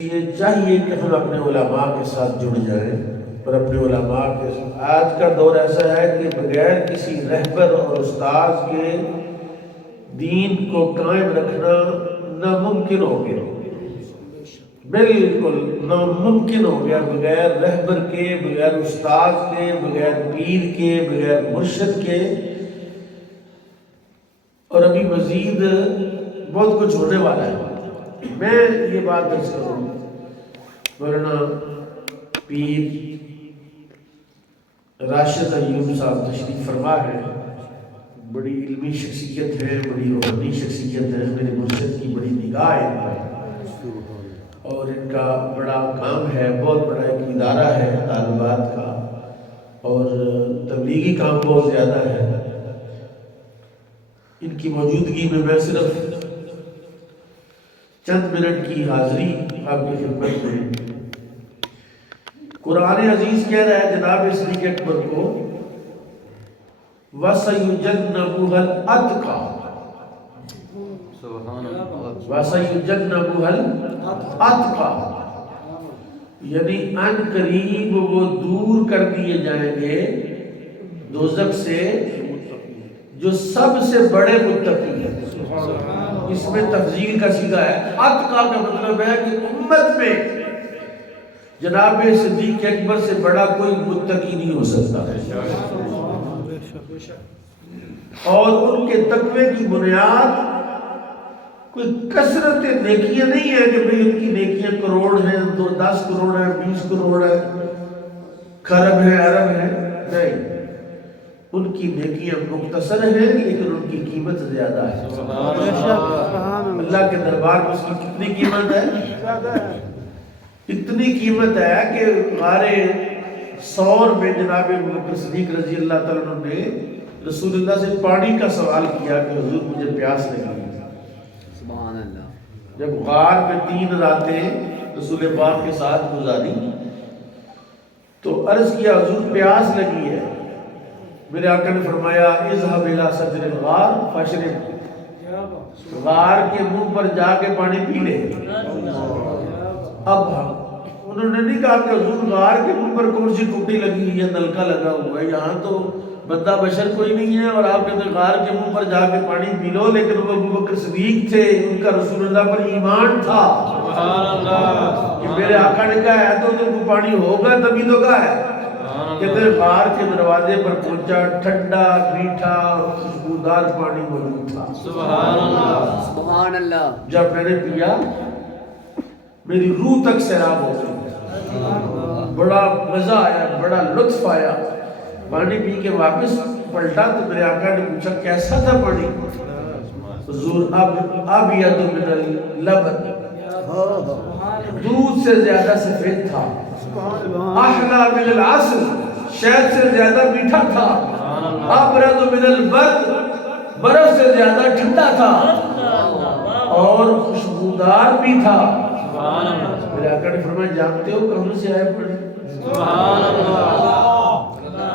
یہ چاہیے کہ ہم اپنے علماء کے ساتھ جڑ جائیں اور اپنے علماء کے ساتھ. آج کا دور ایسا ہے کہ بغیر کسی رہبر اور استاذ کے دین کو قائم رکھنا ناممکن ہو گیا، بالکل ناممکن ہو گیا. بغیر رہبر کے، بغیر استاذ کے، بغیر پیر کے، بغیر مرشد کے. اور ابھی مزید بہت کچھ ہونے والا ہے. میں یہ بات درج کروں، مولانا پیر راشد ایوب صاحب تشریف فرما ہے، بڑی علمی شخصیت ہے، بڑی روحانی شخصیت ہے، میرے مرشد کی بڑی نگاہ ہے اور ان کا بڑا کام ہے، بہت بڑا ایک ادارہ ہے طالبات کا اور تبلیغی کام بہت زیادہ ہے. ان کی موجودگی میں صرف چند منٹ کی حاضری آپ کی خدمت میں. قرآن عزیز کہہ رہا ہے جناب صدیق اکبر کو وَسَيُجَنَّبُهَا الْأَتْقَى، وَسَيُجَنَّبُهَا الْأَتْقَى، یعنی ان قریب وہ دور کر دیے جائیں گے دوزخ سے جو سب سے بڑے متقی ہیں. اس میں تفضیل کا صیغہ ہے. اتقا کا مطلب ہے کہ امت میں جناب صدیق اکبر سے بڑا کوئی متقی نہیں ہو سکتا، اور ان کے تقوی کی بنیاد کوئی کثرت نیکیاں نہیں ہے کہ بھئی ان کی نیکیاں کروڑ ہیں، 10 کروڑ ہیں، 20 کروڑ ہے، خرب ہے، ارب ہے. نہیں، ان کی نیکیاں مختصر ہیں لیکن ان کی قیمت زیادہ ہے. اللہ کے دربار میں اس کی کتنی قیمت ہے؟ اتنی قیمت ہے کہ غار ثور میں جناب ابوبکر صدیق رضی اللہ تعالیٰ عنہ نے رسول اللہ سے پانی کا سوال کیا کہ حضور مجھے پیاس لگی. سبحان اللہ. جب غار میں 3 راتیں رسول پاک کے ساتھ گزاری تو عرض کیا حضور پیاس لگی ہے. میرے آقا نے فرمایا اذهب الى صدر الغار فاشرب، غار کے منہ پر جا کے پانی پی لے. اب انہوں نے نہیں کہا کہ حضور غار کے منہ پر کون سی ٹوٹی لگی ہے، نلکا لگا ہوا ہے، یہاں تو بندہ بشر کوئی نہیں ہے اور آپ کہتے ہیں غار کے منہ پر جا کے پانی پی لو. لیکن وہ ابوبکر صدیق تھے، ان کا رسول اللہ پر ایمان تھا. سبحان اللہ. کہ میرے آقا نے کہا ہے تو تم کو پانی ہوگا تبھی تو کہا ہے. کہتے ہیں غار کے دروازے پر پہنچا، ٹھنڈا میٹھا خوشبودار پانی موجود تھا. سبحان اللہ. سبحان اللہ. جب میں نے پیا میری روح تک سیراب ہو گئی، بڑا مزہ آیا، بڑا لطف آیا. پانی پی کے واپس پلٹا تو میرے آقا نے پوچھا کیسا تھا پانی؟ حضور اب ید من اللبن، دودھ سے زیادہ سفید تھا. احلا من العسل، شہد سے زیادہ میٹھا تھا. ابرد من البرد، برف سے زیادہ ٹھنڈا تھا اور خوشبودار بھی تھا. میرے آقا نے فرمایا جانتے ہو کہاں سے آیا پانی؟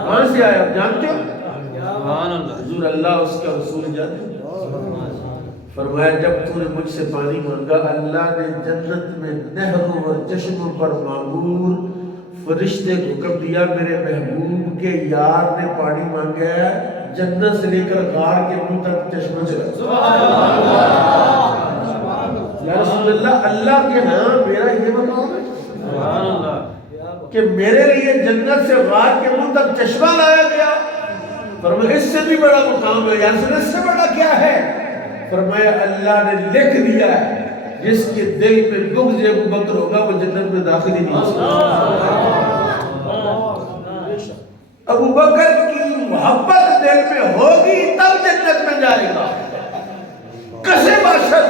کہاں سے آیا جانتے ہو؟ حضور اللہ اس کا رسول جانتے. فرمایا جب تو نے مجھ سے پانی مانگا اللہ نے جنت میں نہروں اور چشموں پر معمور فرشتے کو حکم دیا میرے محبوب کے یار نے پانی مانگا ہے، جنت سے لے کر غار کے منہ تک چشمہ چلا. یا رسول اللہ، اللہ کے ہاں میرا یہ مقام ہے کہ میرے لیے جنت سے غار کے منہ تک چشمہ لایا گیا. فرمایا اس سے بھی بڑا مقام ہے. یا رسول اللہ اس سے بڑا کیا ہے؟ فرمایا اللہ نے لکھ دیا ہے جس کے دل میں بغض ابوبکر ہوگا وہ جنت میں داخل ہی نہیں ہو سکتا. ابوبکر کی محبت دل میں ہوگی تب جنت میں جائے گا، کسے باشد.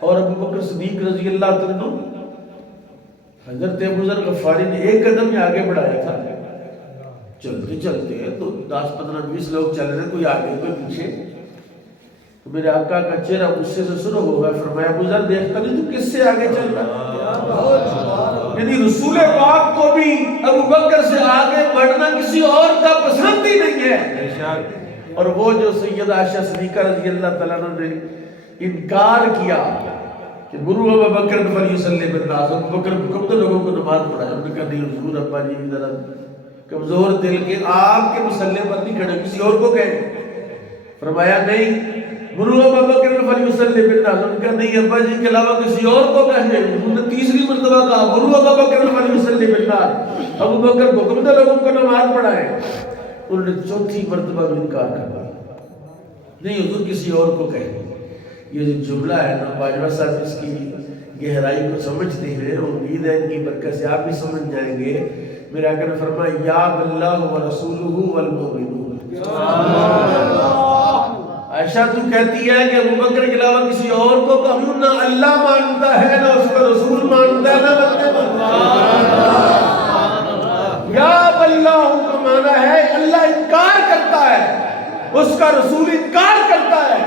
اور ابوبکر صدیق رضی اللہ تعالیٰ عنہ حضرت ابو ذر غفاری نے ایک قدم ہی آگے بڑھایا تھا. چلتے چلتے تو 10 15 20 لوگ چل رہے ہیں، کوئی آگے کوئی پیچھے. تو میرے آقا کا چہرہ غصے سے سرخ ہو گیا. فرمایا ابو ذر دیکھتا نہیں تو کس سے آگے چل رہا؟ یعنی رسول پاک کو بھی ابوبکر سے آگے بڑھنا کسی اور کا پسند ہی نہیں ہے. اور وہ جو سیدہ عائشہ صدیقہ رضی اللہ تعالیٰ عنہ نے انکار کیا کہ مرو ابا بکر فلیصلی بالناس، ابو بکر حکم دو لوگوں کو نماز پڑھائے. انہوں نے کہا نہیں حضور ابا جی ذرا کمزور دل کے آپ کے مسلح پر نہیں کھڑے، کسی اور کو کہیں. فرمایا نہیں مرو ابا بکر فلیصلی بالناس. انہوں نے کہا نہیں ابا جی کے علاوہ کسی اور کو کہیں. انہوں نے تیسری مرتبہ کہا مرو ابا بکر فلیصلی بالناس، ابو بکر حکم دو لوگوں کو نماز پڑھائے. انہوں نے چوتھی مرتبہ بھی انکار کر دیا، نہیں حضور کسی اور کو کہیں. یہ جو جملہ ہے نا باجوہ صاحب اس کی گہرائی کو سمجھتے ہیں، امید ہے ان کی برکت سے آپ بھی سمجھ جائیں گے. میرے آقا نے فرمایا یا باللہ ورسولہ والمؤمنون. عائشہ تو کہتی ہے کہ ابو بکر کے علاوہ کسی اور کو کہوں نہ اللہ مانتا ہے نہ اس کا رسول مانتا ہے نہ بندے مانتا ہے. یا باللہ کا معنی ہے اللہ انکار کرتا ہے، اس کا رسول انکار کرتا ہے،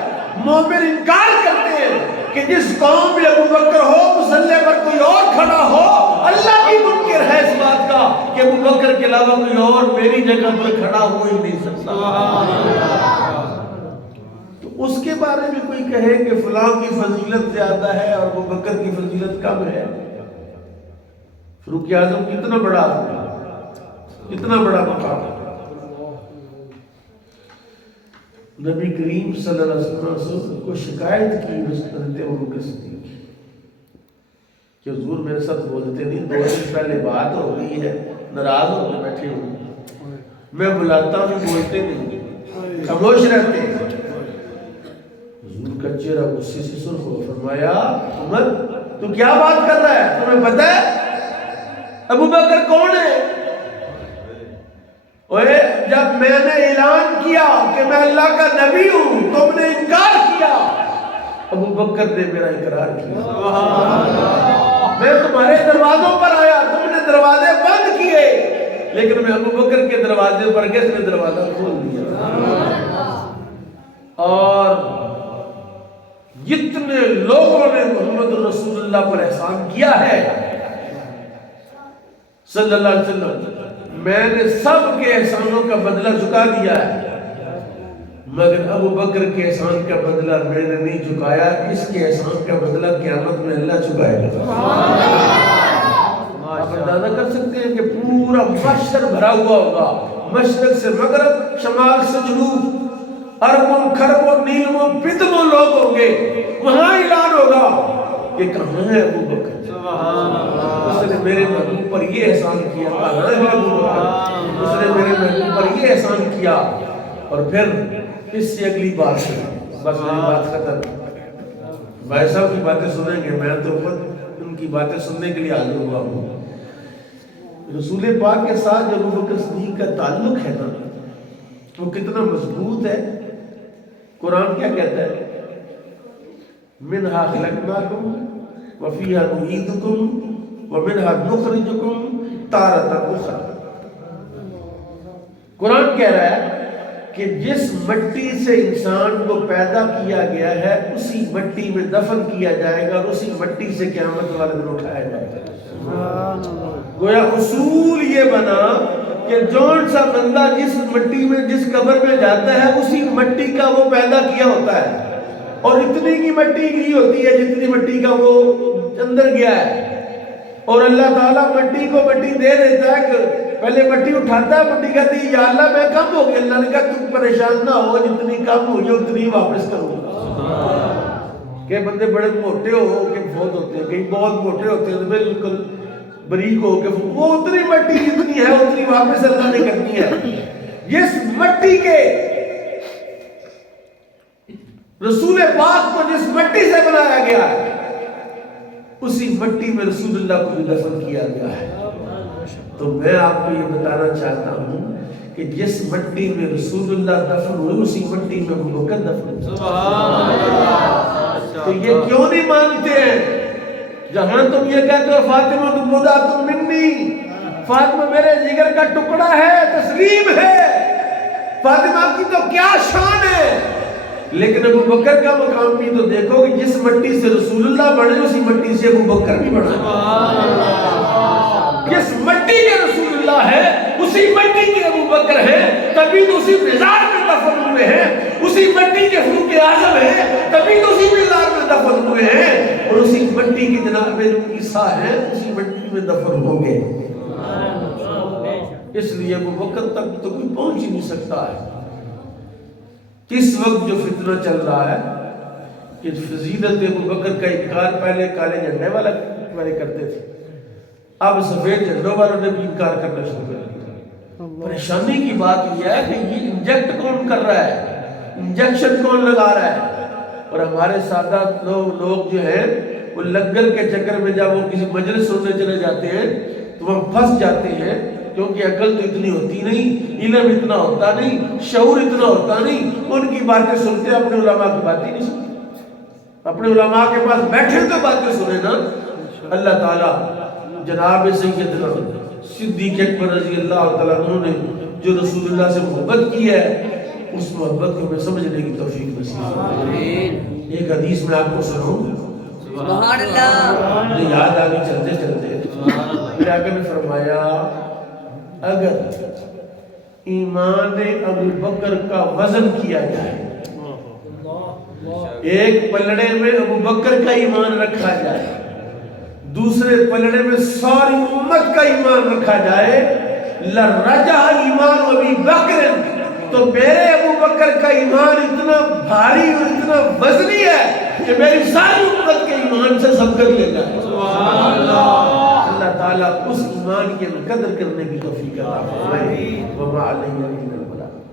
مومن انکار کرتے ہیں کہ جس قوم میں ابو بکر ہو مصلی پر کوئی اور کھڑا ہو، اللہ بھی منکر ہے اس بات کا کہ ابو بکر کے علاوہ کوئی اور میری جگہ پر کھڑا ہو ہی نہیں سکتا. تو اس کے بارے میں کوئی کہے کہ فلاں کی فضیلت زیادہ ہے اور ابو بکر کی فضیلت کم ہے. فاروق اعظم کتنا بڑا آدمی، کتنا بڑا مقام. نبی کریم صلی اللہ علیہ وسلم کو شکایت کی حضرت ابوبکر صدیق کہ حضور میرے ساتھ بولتے نہیں، 2 دن پہلے بات ہو گئی ہے، ناراض ہو کے بیٹھے ہوئے، میں بلاتا ہوں بولتے نہیں، خاموش رہتے ہیں. حضور کا چہرہ غصے سے سرخ ہو. فرمایا عمر تو کیا بات کر رہا ہے، تمہیں پتہ ہے ابوبکر کون ہے؟ جب میں نے اعلان کیا کہ میں اللہ کا نبی ہوں تم نے انکار کیا. ابو بکر نے میرا اقرار کیا. میں تمہارے دروازوں پر آیا، تم نے دروازے بند کیے، لیکن میں ابو بکر کے دروازے پر گیا، اس نے دروازہ کھول دیا. اور جتنے لوگوں نے محمد رسول اللہ پر احسان کیا ہے صلی اللہ علیہ وسلم، میں نے سب کے احسانوں کا بدلہ چکا دیا ہے، مگر ابو بکر کے احسان کا بدلہ میں نے نہیں چکایا. اس کے احسان کا بدلہ قیامت میں اللہ چکائے گا. آپ اندازہ کر سکتے ہیں کہ پورا محشر بھرا ہوا ہوگا، مشرق سے مغرب، شمال سے جنوب، اربوں کھربوں نیلموں پدموں لوگ ہوں گے. وہاں اعلان ہوگا کہ کہاں ہے ابو بکر، اس نے میرے محبوب پر یہ احسان کیا، کہاں ہے ابو بکر، اس نے میرے محبوب پر یہ احسان کیا. اور پھر اس سے اگلی بات ہے، بس میری بات ختم. بھائی صاحب کی باتیں سنیں گے، میں تو خود ان کی باتیں سننے کے لیے حاضر ہوا ہوں. رسول پاک کے ساتھ جو ابو بکر صدیق کا تعلق ہے نا وہ کتنا مضبوط ہے. قرآن کیا کہتا ہے؟ منہا خلقناکم وفیہا نعیدکم ومنہا نخرجکم تارۃ اخری. قرآن کہہ رہا ہے کہ جس مٹی سے انسان کو پیدا کیا گیا ہے اسی مٹی میں دفن کیا جائے گا اور اسی مٹی سے قیامت والے دن اٹھایا جائے گا. گویا اصول یہ بنا کہ جون سا بندہ جس مٹی میں جس قبر میں جاتا ہے اسی مٹی کا وہ پیدا کیا ہوتا ہے، اور اتنی کی مٹی نہیں ہوتی ہے جتنی مٹی کا وہ اندر گیا ہے. اور اللہ تعالیٰ مٹی کو مٹی دے دیتا ہے کہ پہلے مٹی اٹھاتا ہے، مٹی کہتی ہے یا اللہ میں کم ہو گئی. اللہ نے کہا تم پریشان نہ ہو، جتنی کم ہوئی اتنی واپس کروں گا. کہ بندے بڑے موٹے ہو کے بہت ہوتے ہیں، کہیں بہت موٹے ہوتے ہیں بالکل بریک ہو کے، وہ اتنی مٹی جتنی ہے اتنی واپس اللہ نے کرنی ہے. جس مٹی کے رسول پاک کو جس مٹی سے بنایا گیا ہے اسی مٹی میں رسول اللہ کو بھی دفن کیا گیا ہے. تو میں آپ کو یہ بتانا چاہتا ہوں کہ جس مٹی میں رسول اللہ دفن ہوئے اسی مٹی میں ابو بکر دفن ہوئے. تو یہ کیوں نہیں مانتے ہیں؟ جہاں تم یہ کہتے ہو فاطمہ بضعۃ منی، فاطمہ میرے جگر کا ٹکڑا ہے، تسلیم ہے، فاطمہ کی تو کیا شان ہے، لیکن ابو بکر کا مقام بھی تو دیکھو کہ جس مٹی سے رسول اللہ بنے اسی مٹی سے ابو بکر بھی بنا. جس مٹی کے رسول اللہ ہے اسی مٹی کے ابو بکر ہیں، تبھی تو اسی مزار میں دفن ہوئے ہیں، اسی مٹی کے فاروق اعظم ہیں، تبھی تو اسی مزار میں دفن ہوئے ہیں، اور اسی مٹی کی جناب عیسیٰ ہیں، اسی مٹی میں دفن ہوں گے۔ اس لیے ابو بکر تک تو کوئی پہنچ ہی نہیں سکتا ہے۔ اس وقت جو فتنہ چل رہا ہے کہ فضیلت ابو بکر کا انکار پہلے کالے جھنڈے والے کرتے تھے، اب سفید جھنڈوں والوں نے بھی انکار کرنا شروع کر دیا۔ پریشانی کی بات یہ ہے کہ یہ انجیکٹ کون کر رہا ہے، انجیکشن کون لگا رہا ہے؟ اور ہمارے سادہ لوگ جو ہیں وہ لنگر کے چکر میں جب وہ کسی مجلس سننے چلے جاتے ہیں تو وہ پھنس جاتے ہیں، کیونکہ عقل تو اتنی ہوتی نہیں، علم اتنا ہوتا نہیں، شعور اتنا ہوتا نہیں، ان کی باتیں سنتے ہیں، اپنے علماء کی باتیں نہیں سنتے۔ اپنے علماء کے پاس بیٹھے تو باتیں سنیں نا۔ اللہ تعالیٰ جناب سیدنا صدیق اکبر رضی اللہ تعالیٰ عنہ نے جو رسول اللہ سے محبت کی ہے، اس محبت کو میں سمجھنے کی توفیق نصیب فرمائے۔ ایک حدیث میں آپ کو سناؤں، سبحان اللہ، مجھے یاد آگے چلتے چلتے پھر آقا نے فرمایا اگر ایمان ابو بکر کا وزن کیا جائے، ایک پلڑے میں ابو بکر کا ایمان رکھا جائے، دوسرے پلڑے میں ساری امت کا ایمان رکھا جائے، لرجح ایمان ابی بکر، تو میرے ابو بکر کا ایمان اتنا بھاری اور اتنا وزنی ہے کہ میری ساری امت کے ایمان سے سب کر لے گا۔ سبحان اللہ۔ اللہ تعالیٰ اس ایمان کی قدر کرنے کی توفیق عطا فرمائے۔ وما علیہ